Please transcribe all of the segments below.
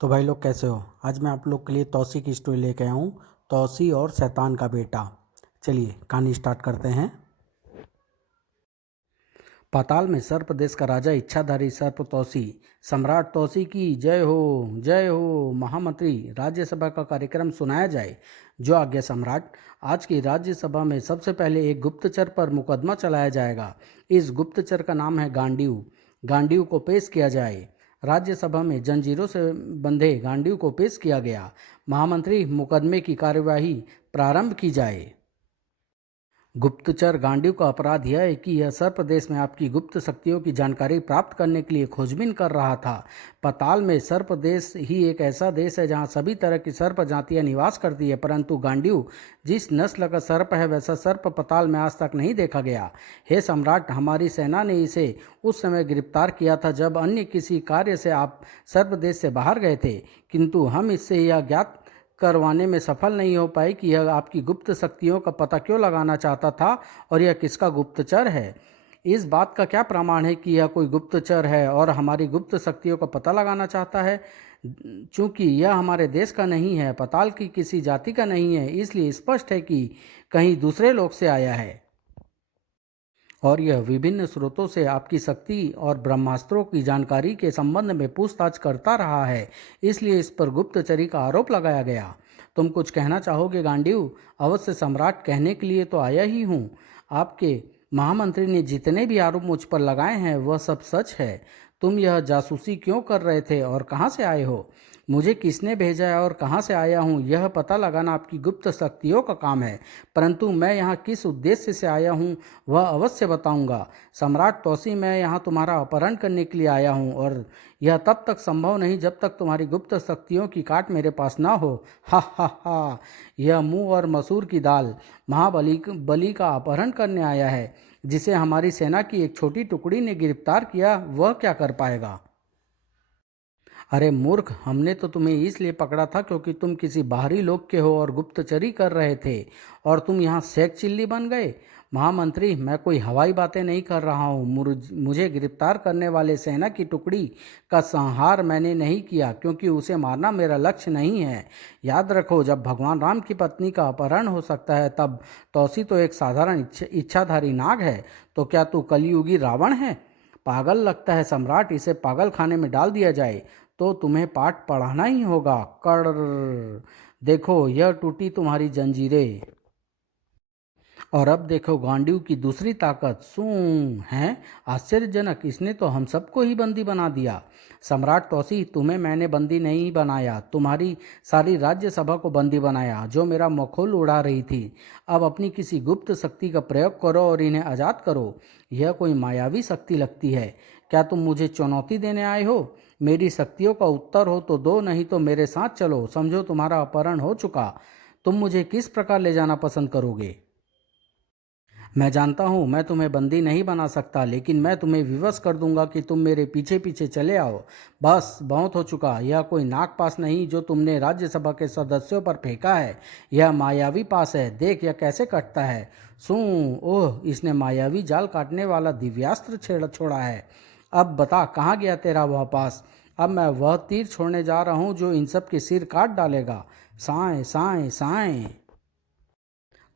तो भाई लोग कैसे हो। आज मैं आप लोग के लिए तौसी की स्टोरी लेके आया हूँ, तौसी और शैतान का बेटा। चलिए कहानी स्टार्ट करते हैं। पाताल में सर्प देश का राजा इच्छाधारी सर्प तौसी, सम्राट तौसी की जय हो, जय हो। महामंत्री, राज्यसभा का कार्यक्रम सुनाया जाए। जो आज्ञा सम्राट। आज की राज्यसभा में सबसे पहले एक गुप्तचर पर मुकदमा चलाया जाएगा। इस गुप्तचर का नाम है गांडीव। गांडीव को पेश किया जाए। राज्यसभा में जंजीरों से बंधे गांडीव को पेश किया गया। महामंत्री, मुकदमे की कार्यवाही प्रारंभ की जाए। गुप्तचर गांडीव का अपराध यह है कि यह सर्प देश में आपकी गुप्त शक्तियों की जानकारी प्राप्त करने के लिए खोजबीन कर रहा था। पाताल में सर्प देश ही एक ऐसा देश है जहां सभी तरह की सर्प जातियां निवास करती है, परंतु गांडीव जिस नस्ल का सर्प है वैसा सर्प पाताल में आज तक नहीं देखा गया। हे सम्राट, हमारी सेना ने इसे उस समय गिरफ्तार किया था जब अन्य किसी कार्य से आप सर्प देश से बाहर गए थे, किंतु हम इससे यह ज्ञात करवाने में सफल नहीं हो पाई कि यह आपकी गुप्त शक्तियों का पता क्यों लगाना चाहता था और यह किसका गुप्तचर है। इस बात का क्या प्रमाण है कि यह कोई गुप्तचर है और हमारी गुप्त शक्तियों का पता लगाना चाहता है। चूंकि यह हमारे देश का नहीं है, पाताल की किसी जाति का नहीं है, इसलिए स्पष्ट है कि कहीं दूसरे लोक से आया है और यह विभिन्न स्रोतों से आपकी शक्ति और ब्रह्मास्त्रों की जानकारी के संबंध में पूछताछ करता रहा है, इसलिए इस पर गुप्तचरी का आरोप लगाया गया। तुम कुछ कहना चाहोगे गांडीव? अवश्य सम्राट, कहने के लिए तो आया ही हूँ। आपके महामंत्री ने जितने भी आरोप मुझ पर लगाए हैं वह सब सच है। तुम यह जासूसी क्यों कर रहे थे और कहाँ से आए हो? मुझे किसने भेजा है और कहाँ से आया हूँ यह पता लगाना आपकी गुप्त शक्तियों का काम है, परंतु मैं यहाँ किस उद्देश्य से आया हूँ वह अवश्य बताऊंगा। सम्राट तौसी, मैं यहाँ तुम्हारा अपहरण करने के लिए आया हूँ और यह तब तक संभव नहीं जब तक तुम्हारी गुप्त शक्तियों की काट मेरे पास ना हो। हा हा हा। यह मुंह और मसूर की दाल महाबली बलि का अपहरण करने आया है, जिसे हमारी सेना की एक छोटी टुकड़ी ने गिरफ्तार किया। वह क्या कर पाएगा? अरे मूर्ख, हमने तो तुम्हें इसलिए पकड़ा था क्योंकि तुम किसी बाहरी लोग के हो और गुप्तचरी कर रहे थे, और तुम यहाँ शेख चिल्ली बन गए। महामंत्री, मैं कोई हवाई बातें नहीं कर रहा हूँ। मुझे गिरफ्तार करने वाले सेना की टुकड़ी का संहार मैंने नहीं किया, क्योंकि उसे मारना मेरा लक्ष्य नहीं है। याद रखो, जब भगवान राम की पत्नी का अपहरण हो सकता है तब तौसी तो एक साधारण इच्छाधारी नाग है, तो क्या तू कलयुगी रावण है? पागल लगता है सम्राट, इसे पागल खाने में डाल दिया जाए तो तुम्हें पाठ पढ़ाना ही होगा। कर देखो, यह टूटी तुम्हारी जंजीरें, और अब देखो गांडीव की दूसरी ताकत। सू है आश्चर्यजनक, इसने तो हम सबको ही बंदी बना दिया। सम्राट तौसी, तुम्हें मैंने बंदी नहीं बनाया, तुम्हारी सारी राज्यसभा को बंदी बनाया जो मेरा मखौल उड़ा रही थी। अब अपनी किसी गुप्त शक्ति का प्रयोग करो और इन्हें आज़ाद करो। यह कोई मायावी शक्ति लगती है। क्या तुम मुझे चुनौती देने आए हो? मेरी शक्तियों का उत्तर हो तो दो, नहीं तो मेरे साथ चलो। समझो तुम्हारा अपहरण हो चुका। तुम मुझे किस प्रकार ले जाना पसंद करोगे? मैं जानता हूँ मैं तुम्हें बंदी नहीं बना सकता, लेकिन मैं तुम्हें विवश कर दूंगा कि तुम मेरे पीछे पीछे चले आओ। बस बहुत हो चुका। यह कोई नागपास नहीं जो तुमने राज्यसभा के सदस्यों पर फेंका है। यह मायावी पास है। देख यह कैसे कटता है। सू, ओह, इसने मायावी जाल काटने वाला दिव्यास्त्र छेड़ छोड़ा है। अब बता, कहाँ गया तेरा वह पास? अब मैं वह तीर छोड़ने जा रहा हूँ जो इन सब के सिर काट डालेगा। साएं साएं साएं।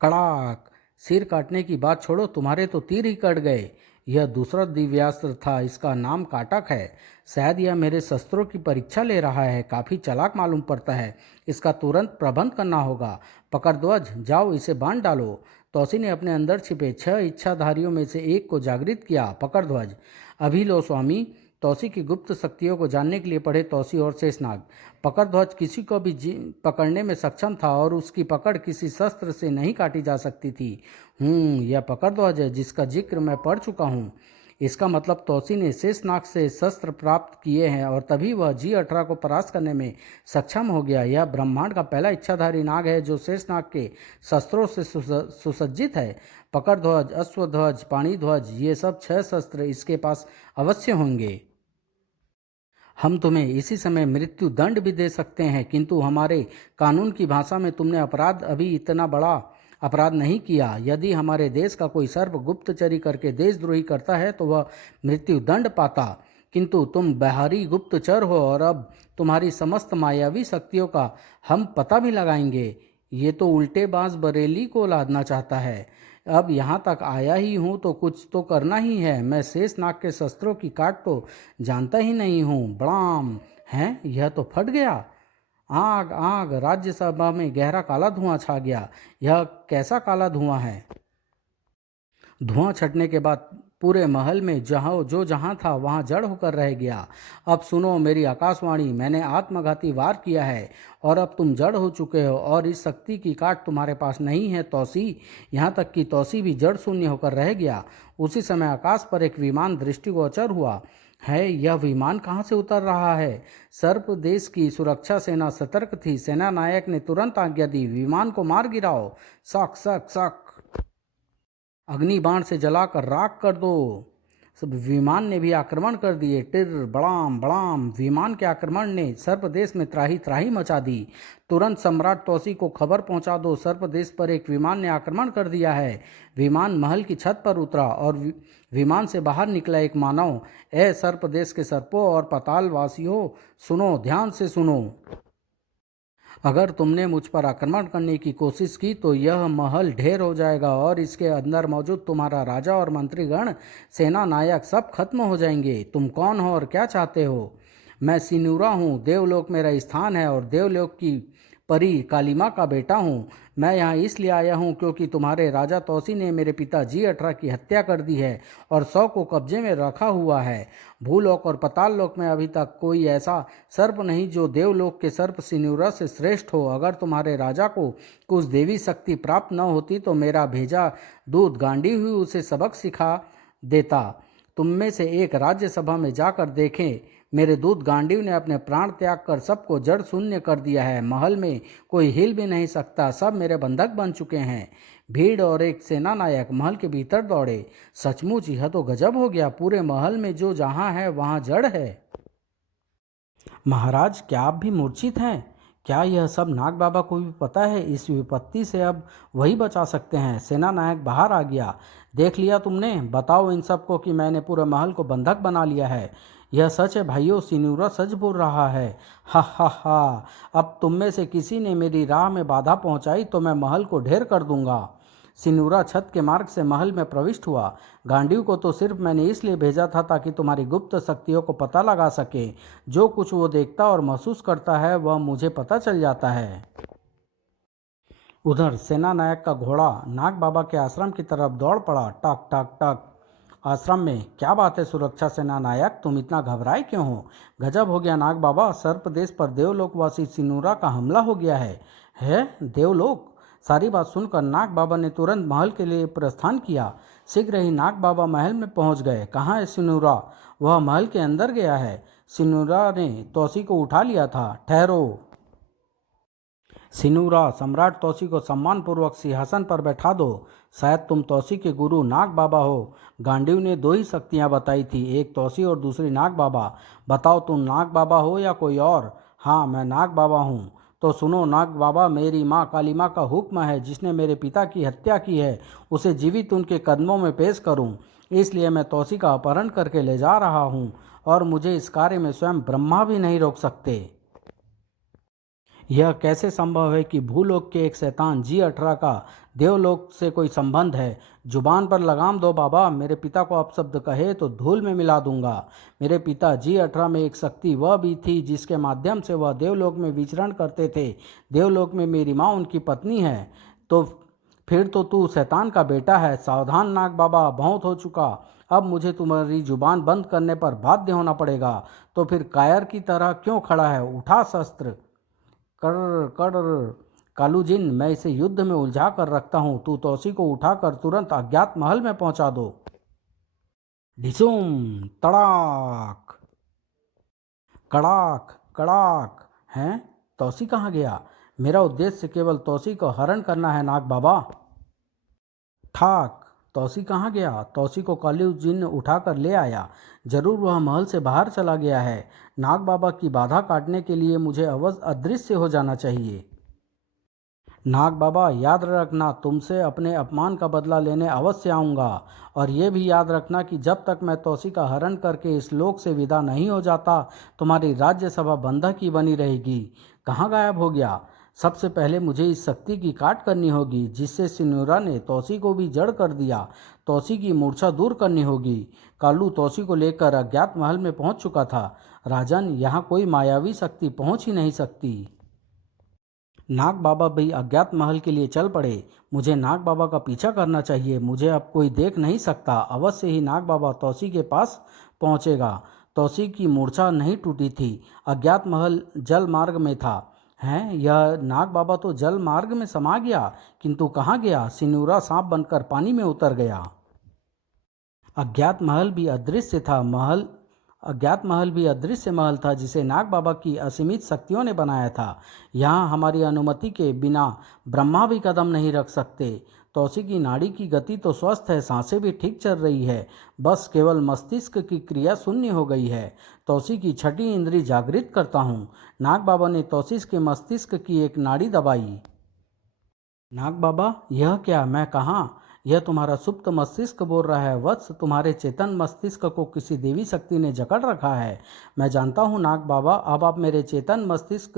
कड़ाक। सिर काटने की बात छोड़ो, तुम्हारे तो तीर ही कट गए। यह दूसरा दिव्यास्त्र था, इसका नाम काटक है। शायद यह मेरे शस्त्रों की परीक्षा ले रहा है। काफी चालाक मालूम पड़ता है। इसका तुरंत प्रबंध करना होगा। पकड़ध्वज, जाओ इसे बांध डालो। तौसी ने अपने अंदर छिपे 6 इच्छाधारियों में से एक को जागृत किया। पकड़ध्वज, अभी लो स्वामी। तौसी की गुप्त शक्तियों को जानने के लिए पढ़े तौसी और शेषनाग। पकड़ध्वज किसी को भी पकड़ने में सक्षम था और उसकी पकड़ किसी शस्त्र से नहीं काटी जा सकती थी। यह पकड़ध्वज है जिसका जिक्र मैं पढ़ चुका हूँ। इसका मतलब तौसी ने शेषनाग से शस्त्र प्राप्त किए हैं और तभी वह G18 को परास्त करने में सक्षम हो गया। यह ब्रह्मांड का पहला इच्छाधारी नाग है जो शेषनाग के शस्त्रों से सुसज्जित है। पकड़ध्वज, अश्वध्वज, पाणिध्वज, ये सब 6 शस्त्र इसके पास अवश्य होंगे। हम तुम्हें इसी समय मृत्यु दंड भी दे सकते हैं, किंतु हमारे कानून की भाषा में तुमने अपराध अभी इतना बड़ा अपराध नहीं किया। यदि हमारे देश का कोई सर्प गुप्तचरी करके देशद्रोही करता है तो वह मृत्यु दंड पाता। किंतु तुम बाहरी गुप्तचर हो और अब तुम्हारी समस्त मायावी शक्तियों का हम पता भी लगाएंगे। ये तो उल्टे बांस बरेली को लादना चाहता है। अब यहाँ तक आया ही हूँ तो कुछ तो करना ही है। मैं शेष नाग के शस्त्रों की काट तो जानता ही नहीं हूँ। बड़ाम है, यह तो फट गया। आग आग, राज्यसभा में गहरा काला धुआं छा गया। यह कैसा काला धुआं है? धुआं छटने के बाद पूरे महल में जहाँ था वहाँ जड़ होकर रह गया। अब सुनो मेरी आकाशवाणी, मैंने आत्मघाती वार किया है और अब तुम जड़ हो चुके हो और इस शक्ति की काट तुम्हारे पास नहीं है तौसी। यहाँ तक कि तौसी भी जड़ शून्य होकर रह गया। उसी समय आकाश पर एक विमान दृष्टिगोचर हुआ है। यह विमान कहाँ से उतर रहा है? सर्प देश की सुरक्षा सेना सतर्क थी। सेना नायक ने तुरंत आज्ञा दी, विमान को मार गिराओ। सक सक सक, अग्नि बाण से जलाकर राख कर दो। सब विमान ने भी आक्रमण कर दिए। टिर बड़ाम बड़ाम, विमान के आक्रमण ने सर्पदेश में त्राही त्राही मचा दी। तुरंत सम्राट तौसी को खबर पहुंचा दो, सर्पदेश पर एक विमान ने आक्रमण कर दिया है। विमान महल की छत पर उतरा और विमान से बाहर निकला एक मानव। ए सर्पदेश के सर्पों और पातालवासियों, सुनो, ध्यान से सुनो। अगर तुमने मुझ पर आक्रमण करने की कोशिश की तो यह महल ढेर हो जाएगा और इसके अंदर मौजूद तुम्हारा राजा और मंत्रीगण, सेना नायक सब खत्म हो जाएंगे। तुम कौन हो और क्या चाहते हो? मैं सिनुरा हूँ, देवलोक मेरा स्थान है और देवलोक की परी कालीमा का बेटा हूँ। मैं यहाँ इसलिए आया हूँ क्योंकि तुम्हारे राजा तौसी ने मेरे पिता G18 की हत्या कर दी है और 100 को कब्जे में रखा हुआ है। भूलोक और पताल लोक में अभी तक कोई ऐसा सर्प नहीं जो देवलोक के सर्प सिनुरा से श्रेष्ठ हो। अगर तुम्हारे राजा को कुछ देवी शक्ति प्राप्त न होती तो मेरा भेजा दूत गांडी हुई उसे सबक सिखा देता। तुम में से एक राज्यसभा में जाकर देखें, मेरे दूत गांडीव ने अपने प्राण त्याग कर सबको जड़ शून्य कर दिया है। महल में कोई हिल भी नहीं सकता, सब मेरे बंधक बन चुके हैं। भीड़ और एक सेना नायक महल के भीतर दौड़े। सचमुच यह तो गजब हो गया, पूरे महल में जो जहाँ है वहाँ जड़ है। महाराज, क्या आप भी मूर्छित हैं? क्या यह सब नाग बाबा को भी पता है? इस विपत्ति से अब वही बचा सकते हैं। सेना नायक बाहर आ गया। देख लिया तुमने? बताओ इन सबको कि मैंने पूरे महल को बंधक बना लिया है। यह सच है भाइयों, सिनुरा सच बोल रहा है। हा हा हा, अब तुम में से किसी ने मेरी राह में बाधा पहुंचाई तो मैं महल को ढेर कर दूंगा। सिनुरा छत के मार्ग से महल में प्रविष्ट हुआ। गांडीव को तो सिर्फ मैंने इसलिए भेजा था ताकि तुम्हारी गुप्त शक्तियों को पता लगा सके। जो कुछ वो देखता और महसूस करता है वह मुझे पता चल जाता है। उधर सेना नायक का घोड़ा नाग बाबा के आश्रम की तरफ दौड़ पड़ा। टक टक टक। आश्रम में क्या बात है सुरक्षा सेना नायक, तुम इतना घबराए क्यों हो? गजब हो गया नाग बाबा, सर्पदेश पर देवलोकवासी सिनुरा का हमला हो गया है देवलोक? सारी बात सुनकर नाग बाबा ने तुरंत महल के लिए प्रस्थान किया। शीघ्र ही नाग बाबा महल में पहुंच गए। कहाँ है सिनुरा? वह महल के अंदर गया है। सिनुरा ने तौसी को उठा लिया था। ठहरो। सिनुरा, सम्राट तौसी को सम्मानपूर्वक सिंहासन पर बैठा दो। शायद तुम तौसी के गुरु नाग बाबा हो। गांडीव ने दो ही शक्तियाँ बताई थी, एक तौसी और दूसरी नाग बाबा। बताओ तुम नाग बाबा हो या कोई और? हाँ, मैं नाग बाबा हूँ। तो सुनो नाग बाबा, मेरी माँ काली माँ का हुक्म है, जिसने मेरे पिता की हत्या की है उसे जीवित उनके कदमों में पेश करूँ। इसलिए मैं तौसी का अपहरण करके ले जा रहा हूँ और मुझे इस कार्य में स्वयं ब्रह्मा भी नहीं रोक सकते। यह कैसे संभव है कि भूलोक के एक शैतान G18 का देवलोक से कोई संबंध है? जुबान पर लगाम दो बाबा, मेरे पिता को अपशब्द कहे तो धूल में मिला दूंगा। मेरे पिता G18 में एक शक्ति वह भी थी जिसके माध्यम से वह देवलोक में विचरण करते थे। देवलोक में मेरी माँ उनकी पत्नी है। तो फिर तो तू शैतान का बेटा है। सावधान नाग बाबा, बहुत हो चुका। अब मुझे तुम्हारी जुबान बंद करने पर बाध्य होना पड़ेगा। तो फिर कायर की तरह क्यों खड़ा है? उठा शस्त्र। कर कर कालू जिन, मैं इसे युद्ध में उलझा कर रखता हूँ। तू तौसी को उठाकर तुरंत अज्ञात महल में पहुंचा दो। ढिसूम, तड़ाक, कड़ाक कड़ाक। हैं? तौसी कहाँ गया? मेरा उद्देश्य केवल तौसी को हरण करना है नाग बाबा। ठाक, तौसी कहाँ गया? तौसी को कालू जिन उठाकर ले आया। जरूर वह महल से बाहर चला गया है। नाग बाबा की बाधा काटने के लिए मुझे अवश्य अदृश्य हो जाना चाहिए। नाग बाबा, याद रखना, तुमसे अपने अपमान का बदला लेने अवश्य आऊँगा। और ये भी याद रखना कि जब तक मैं तौसी का हरण करके इस लोक से विदा नहीं हो जाता, तुम्हारी राज्यसभा बंधक ही बनी रहेगी। कहाँ गायब हो गया? सबसे पहले मुझे इस शक्ति की काट करनी होगी जिससे सिनुरा ने तौसी को भी जड़ कर दिया। तौसी की मूर्छा दूर करनी होगी। कालू तौसी को लेकर अज्ञात महल में पहुंच चुका था। राजन, यहाँ कोई मायावी शक्ति पहुंच ही नहीं सकती। नाग बाबा भी अज्ञात महल के लिए चल पड़े। मुझे नाग बाबा का पीछा करना चाहिए। मुझे अब कोई देख नहीं सकता। अवश्य ही नाग बाबा तौसी के पास पहुंचेगा। तौसी की मूर्छा नहीं टूटी थी। अज्ञात महल जल मार्ग में था। हैं, यह नाग बाबा तो जल मार्ग में समा गया, किंतु कहाँ गया? सिनुरा सांप बनकर पानी में उतर गया। अज्ञात महल भी अदृश्य था। अज्ञात महल भी अदृश्य महल था जिसे नाग बाबा की असीमित शक्तियों ने बनाया था। यहाँ हमारी अनुमति के बिना ब्रह्मा भी कदम नहीं रख सकते। तौसी की नाड़ी की गति तो स्वस्थ है, सांसें भी ठीक चल रही है, बस केवल मस्तिष्क की क्रिया शून्य हो गई है। तौसी की छठी इंद्री जागृत करता हूँ। नाग बाबा ने तौसी के मस्तिष्क की एक नाड़ी दबाई। नाग बाबा, यह क्या? मैं कहाँ? यह तुम्हारा सुप्त मस्तिष्क बोल रहा है वत्स। तुम्हारे चेतन मस्तिष्क को किसी देवी शक्ति ने जकड़ रखा है। मैं जानता हूँ नाग बाबा। अब आप मेरे चेतन मस्तिष्क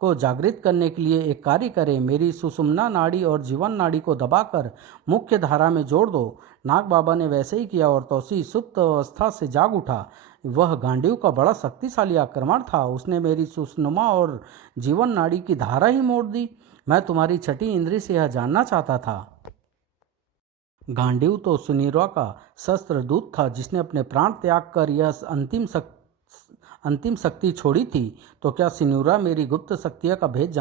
को जागृत करने के लिए एक कार्य करें। मेरी सुषुम्ना नाड़ी और जीवन नाड़ी को दबाकर मुख्य धारा में जोड़ दो। नाग बाबा ने वैसे ही किया और तौसी सुप्त अवस्था से जाग उठा। वह गांडीव का बड़ा शक्तिशाली आक्रमण था। उसने मेरी सुषुम्ना और जीवन नाड़ी की धारा ही मोड़ दी। मैं तुम्हारी छठी इंद्री से यह जानना चाहता था। गांडीव तो सुनीरा का शस्त्र दूत था जिसने अपने प्राण त्याग कर यह अंतिम शक्ति छोड़ी थी। तो क्या सिनुरा मेरी गुप्त शक्तियों का भेद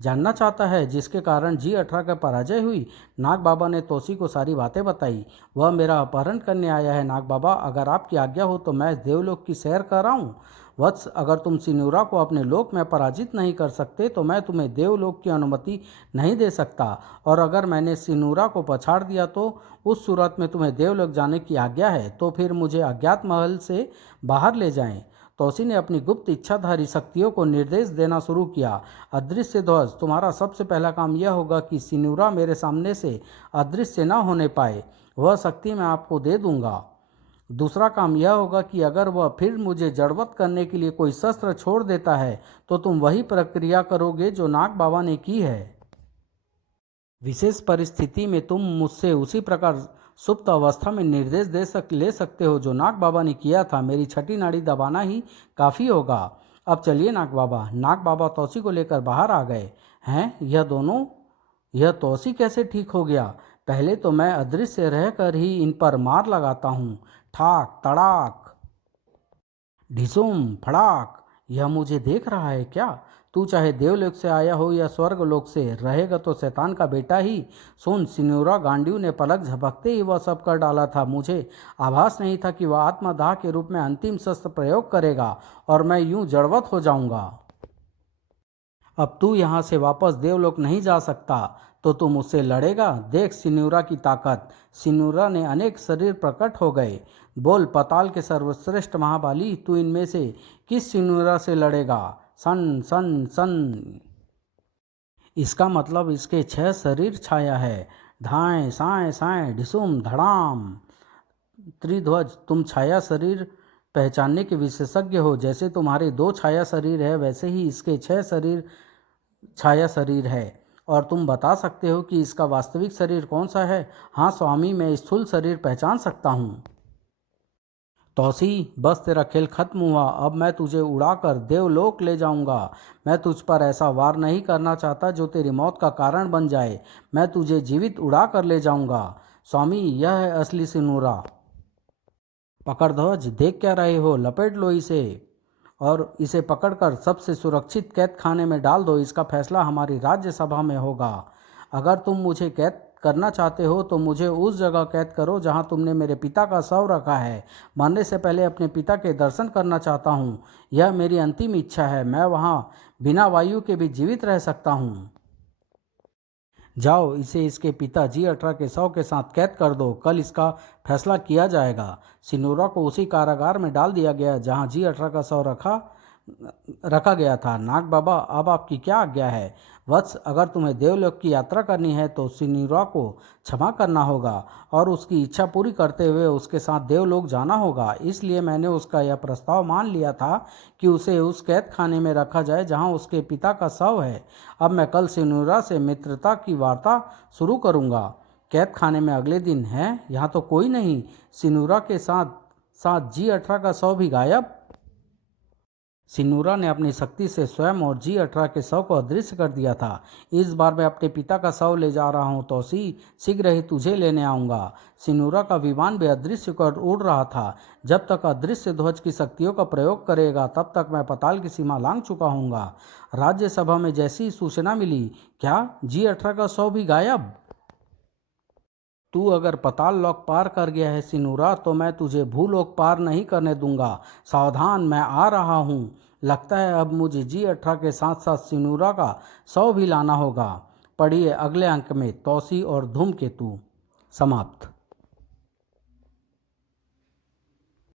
जानना चाहता है जिसके कारण G18 का पराजय हुई? नाग बाबा ने तौसी को सारी बातें बताई। वह मेरा अपहरण करने आया है नाग बाबा। अगर आपकी आज्ञा हो तो मैं देवलोक की सैर कराऊं। वत्स, अगर तुम सिनुरा को अपने लोक में पराजित नहीं कर सकते तो मैं तुम्हें देवलोक की अनुमति नहीं दे सकता। और अगर मैंने सिनुरा को पछाड़ दिया तो उस सूरत में तुम्हें देवलोक जाने की आज्ञा है। तो फिर मुझे अज्ञात महल से बाहर ले जाएं। तौसी ने अपनी गुप्त इच्छाधारी शक्तियों को निर्देश देना शुरू किया। अदृश्य ध्वज, तुम्हारा सबसे पहला काम यह होगा कि सिनुरा मेरे सामने से अदृश्य न होने पाए। वह शक्ति मैं आपको दे दूंगा। दूसरा काम यह होगा कि अगर वह फिर मुझे जड़वत करने के लिए कोई शस्त्र छोड़ देता है तो तुम वही प्रक्रिया करोगे जो नाग बाबा ने की है। विशेष परिस्थिति में तुम मुझसे उसी प्रकार सुप्त अवस्था में निर्देश ले सकते हो जो नाग बाबा ने किया था। मेरी छठी नाड़ी दबाना ही काफ़ी होगा। अब चलिए नाग बाबा। नाग बाबा तौसी को लेकर बाहर आ गए। हैं, यह तौसी कैसे ठीक हो गया? पहले तो मैं अदृश्य रहकर ही इन पर मार लगाता हूँ। ठाक तड़ाक, ढिसुम फड़ाक। यह मुझे देख रहा है क्या? तू चाहे देवलोक से आया हो या स्वर्ग लोक से, रहेगा तो शैतान का बेटा ही। सुन, सिनुरा गांडीव ने पलक झपकते ही वह सब कर डाला था। मुझे आभास नहीं था कि वह आत्मदाह के रूप में अंतिम शस्त्र प्रयोग करेगा और मैं यूं जड़वत हो जाऊंगा। अब तू यहाँ से वापस देवलोक नहीं जा सकता। तो तू मुझसे लड़ेगा? देख सिनुरा की ताकत। सिनुरा ने अनेक शरीर प्रकट हो गए। बोल पाताल के सर्वश्रेष्ठ महाबाली, तू इनमें से किस सिनुरा से लड़ेगा? सन सन सन। इसका मतलब इसके 6 शरीर छाया है। धाएं साएं साएं ढिसुम धड़ाम। त्रिध्वज, तुम छाया शरीर पहचानने के विशेषज्ञ हो। जैसे तुम्हारे 2 छाया शरीर है वैसे ही इसके 6 शरीर छाया शरीर है। और तुम बता सकते हो कि इसका वास्तविक शरीर कौन सा है? हाँ स्वामी, मैं स्थूल शरीर पहचान सकता हूँ। तौसी, बस तेरा खेल खत्म हुआ। अब मैं तुझे उड़ाकर देवलोक ले जाऊंगा। मैं तुझ पर ऐसा वार नहीं करना चाहता जो तेरी मौत का कारण बन जाए। मैं तुझे जीवित उड़ा कर ले जाऊंगा। स्वामी, यह है असली सिनुरा। पकड़ ध्वज, देख क्या रहे हो? लपेट लो इसे और इसे पकड़कर सबसे सुरक्षित कैद खाने में डाल दो। इसका फैसला हमारी राज्यसभा में होगा। अगर तुम मुझे कैद करना चाहते हो तो मुझे उस जगह कैद करो जहां तुमने मेरे पिता का शव रखा है। मरने से पहले अपने पिता के दर्शन करना चाहता हूँ। यह मेरी अंतिम इच्छा है। मैं वहां बिना वायु के भी जीवित रह सकता हूँ। जाओ, इसे इसके पिता G18 के शव के साथ कैद कर दो। कल इसका फैसला किया जाएगा। सिनुरा को उसी कारागार में डाल दिया गया जहां G18 का शव रखा गया था। नाग बाबा, अब आपकी क्या आज्ञा है? वत्स, अगर तुम्हें देवलोक की यात्रा करनी है तो सिनुरा को क्षमा करना होगा और उसकी इच्छा पूरी करते हुए उसके साथ देवलोक जाना होगा। इसलिए मैंने उसका यह प्रस्ताव मान लिया था कि उसे उस कैद खाने में रखा जाए जहां उसके पिता का शव है। अब मैं कल सिनुरा से मित्रता की वार्ता शुरू करूंगा। कैद खाने में अगले दिन है, यहाँ तो कोई नहीं। सिनुरा के साथ साथ G18 का शव भी गायब। सिनुरा ने अपनी शक्ति से स्वयं और G18 के शव को अदृश्य कर दिया था। इस बार मैं अपने पिता का शव ले जा रहा हूँ तौसी, शीघ्र ही तुझे लेने आऊँगा। सिनुरा का विमान भी अदृश्य कर उड़ रहा था। जब तक अदृश्य ध्वज की शक्तियों का प्रयोग करेगा तब तक मैं पाताल की सीमा लांघ चुका हूँगा। राज्यसभा में जैसी ही सूचना मिली, क्या G18 का शव भी गायब? तू अगर पाताल लोक पार कर गया है सिनुरा, तो मैं तुझे भूलोक पार नहीं करने दूंगा। सावधान, मैं आ रहा हूँ। लगता है अब मुझे G18 के साथ साथ सिनुरा का शव भी लाना होगा। पढ़िए अगले अंक में तौसी और धूमकेतु। समाप्त।